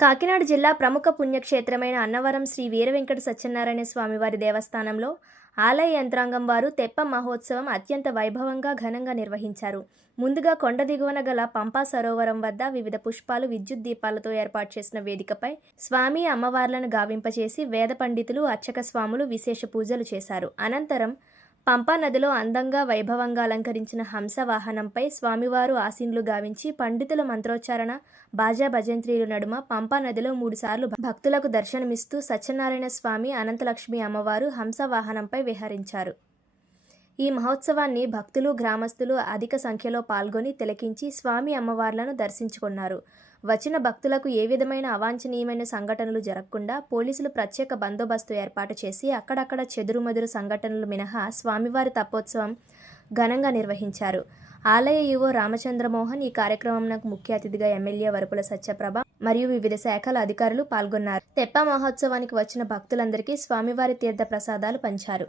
కాకినాడ జిల్లా ప్రముఖ పుణ్యక్షేత్రమైన అన్నవరం శ్రీ వీరవెంకట సత్యనారాయణ స్వామివారి దేవస్థానంలో ఆలయ యంత్రాంగం వారు తెప్ప మహోత్సవం అత్యంత వైభవంగా ఘనంగా నిర్వహించారు. ముందుగా కొండ దిగువన గల పంపా సరోవరం వద్ద వివిధ పుష్పాలు విద్యుత్ దీపాలతో ఏర్పాటు చేసిన వేదికపై స్వామి అమ్మవార్లను గావింపచేసి వేద పండితులు అర్చక స్వాములు విశేష పూజలు చేశారు. అనంతరం పంపా నదిలో అందంగా వైభవంగా అలంకరించిన హంసవాహనంపై స్వామివారు ఆసీనులు గావించి పండితుల మంత్రోచ్చారణ బాజా భజంత్రీలు నడుమ పంపా నదిలో మూడుసార్లు భక్తులకు దర్శనమిస్తూ సత్యనారాయణ స్వామి అనంతలక్ష్మి అమ్మవారు హంసవాహనంపై విహరించారు. ఈ మహోత్సవాన్ని భక్తులు గ్రామస్తులు అధిక సంఖ్యలో పాల్గొని తిలకించి స్వామి అమ్మవార్లను దర్శించుకున్నారు. వచ్చిన భక్తులకు ఏ విధమైన అవాంఛనీయమైన సంఘటనలు జరగకుండా పోలీసులు ప్రత్యేక బందోబస్తు ఏర్పాటు చేసి అక్కడక్కడ చెదురుమదురు సంఘటనలు మినహా స్వామివారి తపోత్సవం ఘనంగా నిర్వహించారు. ఆలయ యువో రామచంద్రమోహన్ ఈ కార్యక్రమంకు ముఖ్య అతిథిగా ఎమ్మెల్యే వరపుల సత్యప్రభ మరియు వివిధ శాఖల అధికారులు పాల్గొన్నారు. తెప్ప మహోత్సవానికి వచ్చిన భక్తులందరికీ స్వామివారి తీర్థ ప్రసాదాలు పంచారు.